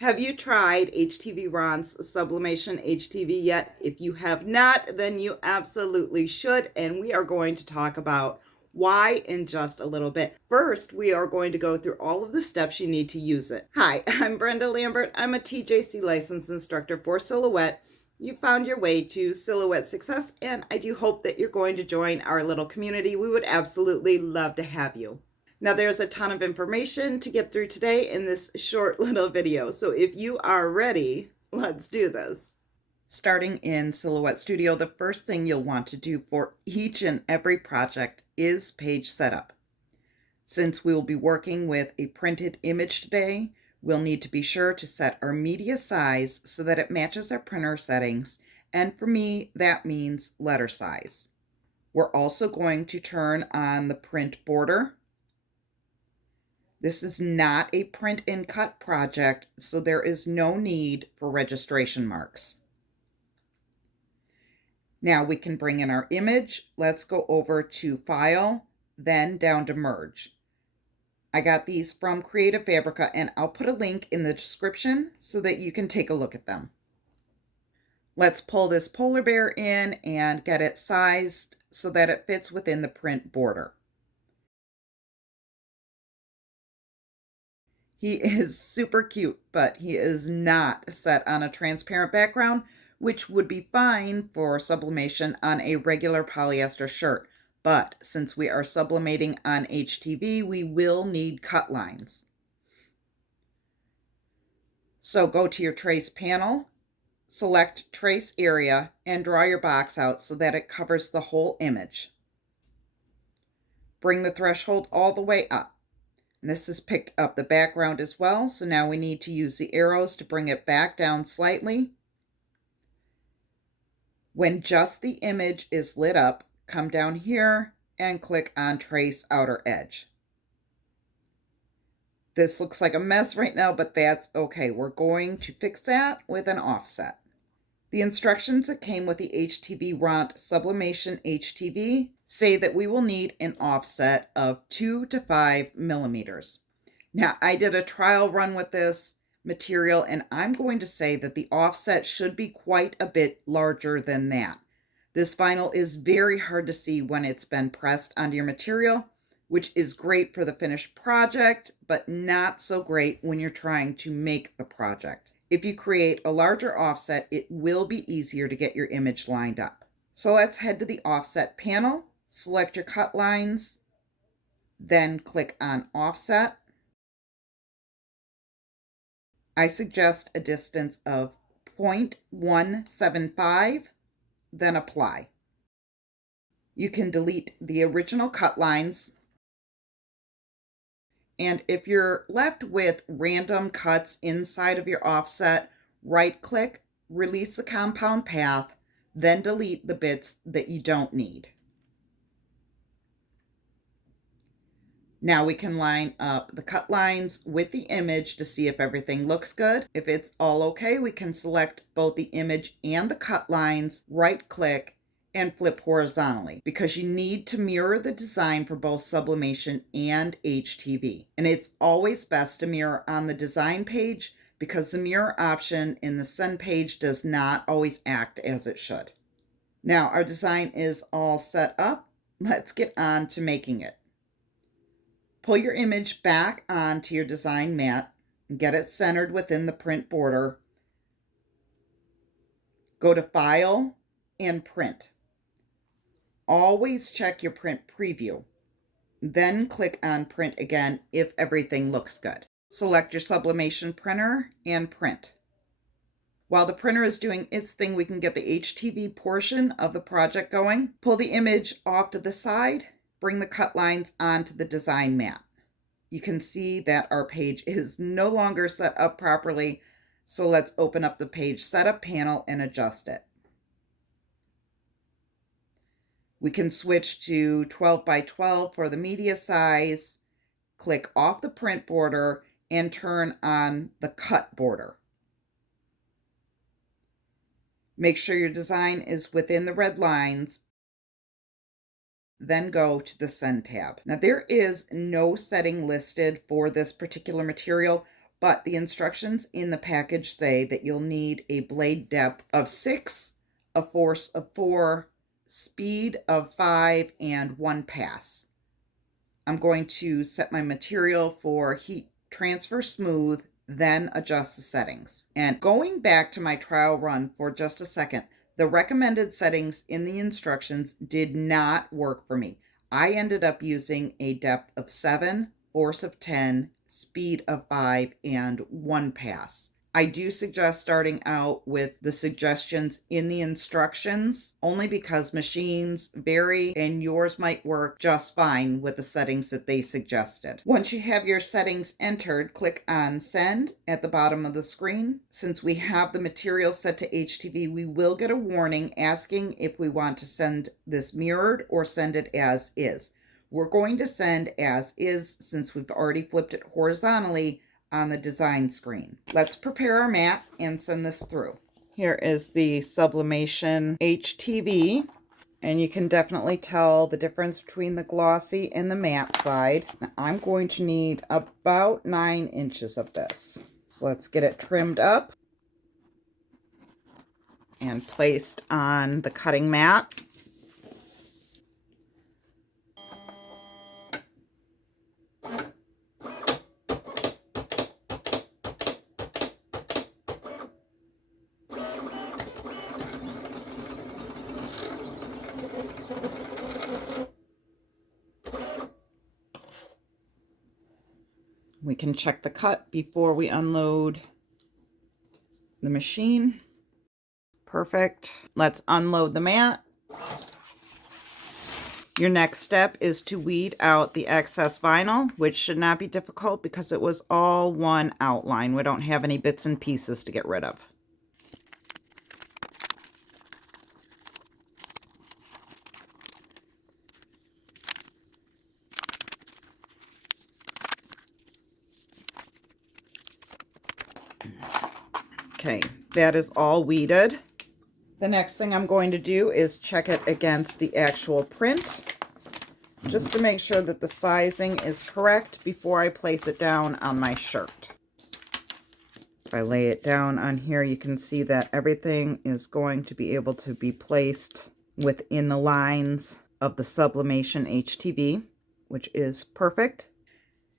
Have you tried HTVRont's Sublimation HTV yet? If you have not, then you absolutely should, and we are going to talk about why in just a little bit. First, we are going to go through all of the steps you need to use it. Hi, I'm Brenda Lambert. I'm a TJC licensed instructor for Silhouette. You found your way to Silhouette Success, and I do hope that you're going to join our little community. We would absolutely love to have you. Now, there's a ton of information to get through today in this short little video, so if you are ready, let's do this. Starting in Silhouette Studio, the first thing you'll want to do for each and every project is page setup. Since we will be working with a printed image today, we'll need to be sure to set our media size so that it matches our printer settings, and for me, that means letter size. We're also going to turn on the print border. This is not a print and cut project, so there is no need for registration marks. Now we can bring in our image. Let's go over to File, then down to Merge. I got these from Creative Fabrica, and I'll put a link in the description so that you can take a look at them. Let's pull this polar bear in and get it sized so that it fits within the print border. He is super cute, but he is not set on a transparent background, which would be fine for sublimation on a regular polyester shirt. But since we are sublimating on HTV, we will need cut lines. So go to your trace panel, select trace area, and draw your box out so that it covers the whole image. Bring the threshold all the way up. And this has picked up the background as well, so now we need to use the arrows to bring it back down slightly. When just the image is lit up, come down here and click on Trace Outer Edge. This looks like a mess right now, but that's okay. We're going to fix that with an offset. The instructions that came with the HTVRont Sublimation HTV say that we will need an offset of 2 to 5 millimeters. Now, I did a trial run with this material, and I'm going to say that the offset should be quite a bit larger than that. This vinyl is very hard to see when it's been pressed onto your material, which is great for the finished project, but not so great when you're trying to make the project. If you create a larger offset, it will be easier to get your image lined up. So let's head to the offset panel, select your cut lines, then click on offset. I suggest a distance of 0.175, then apply. You can delete the original cut lines. And if you're left with random cuts inside of your offset, right-click, release the compound path, then delete the bits that you don't need. Now we can line up the cut lines with the image to see if everything looks good. If it's all okay, we can select both the image and the cut lines, right-click, and flip horizontally, because you need to mirror the design for both sublimation and HTV. And it's always best to mirror on the design page because the mirror option in the send page does not always act as it should. Now our design is all set up. Let's get on to making it. Pull your image back onto your design mat and get it centered within the print border. Go to File and Print. Always check your print preview. Then click on Print again if everything looks good. Select your sublimation printer and print. While the printer is doing its thing, we can get the HTV portion of the project going. Pull the image off to the side, bring the cut lines onto the design mat. You can see that our page is no longer set up properly, so let's open up the page setup panel and adjust it. We can switch to 12 by 12 for the media size, click off the print border, and turn on the cut border. Make sure your design is within the red lines, then go to the Send tab. Now there is no setting listed for this particular material. but the instructions in the package say that you'll need a blade depth of 6, a force of 4, speed of 5, and 1 pass. I'm going to set my material for heat transfer smooth, then adjust the settings. And going back to my trial run for just a second, the recommended settings in the instructions did not work for me. I ended up using a depth of 7, force of 10, speed of 5, and 1 pass. I do suggest starting out with the suggestions in the instructions, only because machines vary and yours might work just fine with the settings that they suggested. Once you have your settings entered, click on Send at the bottom of the screen. Since we have the material set to HTV, we will get a warning asking if we want to send this mirrored or send it as is. We're going to send as is since we've already flipped it horizontally on the design screen. Let's prepare our mat and send this through. Here is the Sublimation HTV, and you can definitely tell the difference between the glossy and the matte side. Now, I'm going to need about 9 inches of this. So let's get it trimmed up and placed on the cutting mat. We can check the cut before we unload the machine. Perfect. Let's unload the mat. Your next step is to weed out the excess vinyl, which should not be difficult because it was all one outline. We don't have any bits and pieces to get rid of. Okay, that is all weeded. The next thing I'm going to do is check it against the actual print, just to make sure that the sizing is correct before I place it down on my shirt. If I lay it down on here, you can see that everything is going to be able to be placed within the lines of the Sublimation HTV, which is perfect.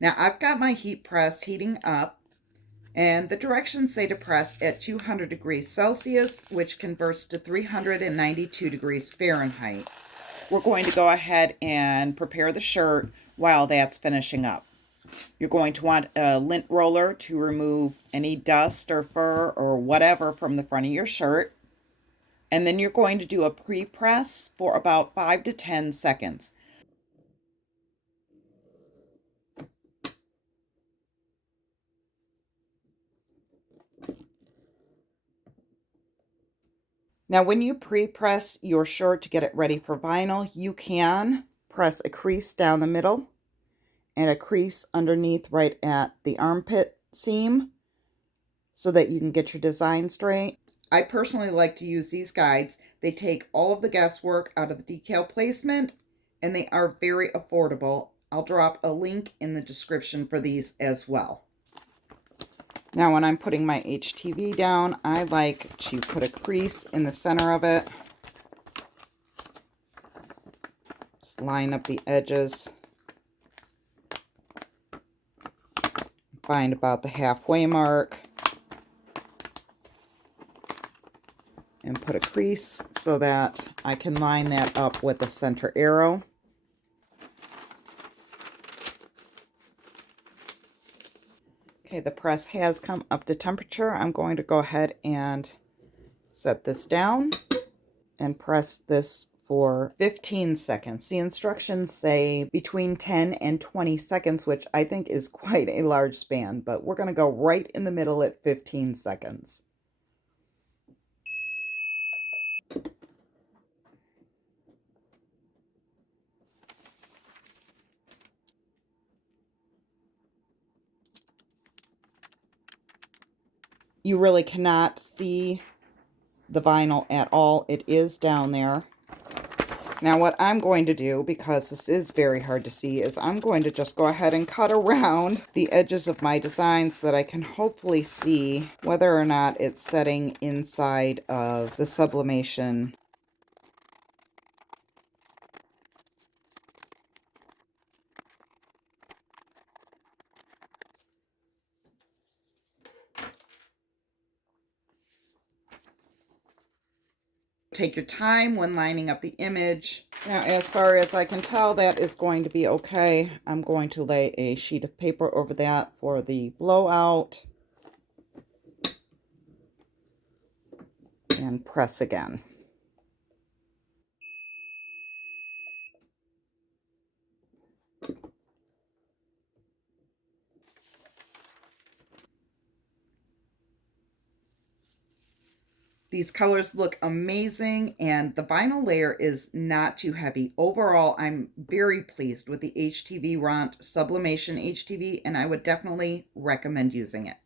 Now I've got my heat press heating up, and the directions say to press at 200 degrees Celsius, which converts to 392 degrees Fahrenheit. We're going to go ahead and prepare the shirt while that's finishing up. You're going to want a lint roller to remove any dust or fur or whatever from the front of your shirt. And then you're going to do a pre-press for about 5 to 10 seconds. Now, when you pre-press your shirt to get it ready for vinyl, you can press a crease down the middle and a crease underneath right at the armpit seam so that you can get your design straight. I personally like to use these guides. They take all of the guesswork out of the decal placement, and they are very affordable. I'll drop a link in the description for these as well. Now, when I'm putting my HTV down, I like to put a crease in the center of it. Just line up the edges. Find about the halfway mark. And put a crease so that I can line that up with the center arrow. Okay, the press has come up to temperature. I'm going to go ahead and set this down and press this for 15 seconds. The instructions say between 10 and 20 seconds, which I think is quite a large span, but we're going to go right in the middle at 15 seconds. You really cannot see the vinyl at all. It is down there. Now what I'm going to do, because this is very hard to see, is I'm going to just go ahead and cut around the edges of my design so that I can hopefully see whether or not it's setting inside of the sublimation. Take your time when lining up the image. Now, as far as I can tell, that is going to be okay. I'm going to lay a sheet of paper over that for the blowout and press again. These colors look amazing, and the vinyl layer is not too heavy. Overall, I'm very pleased with the HTVRont Sublimation HTV, and I would definitely recommend using it.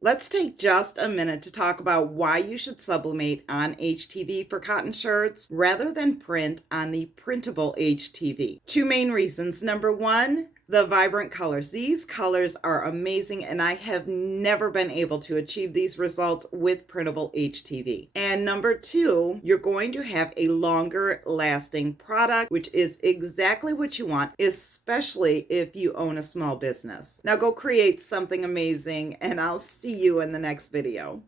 Let's take just a minute to talk about why you should sublimate on HTV for cotton shirts rather than print on the printable HTV. Two main reasons. Number one, the vibrant colors. These colors are amazing, and I have never been able to achieve these results with printable HTV. And number two, you're going to have a longer lasting product, which is exactly what you want, especially if you own a small business. Now go create something amazing, and I'll see you in the next video.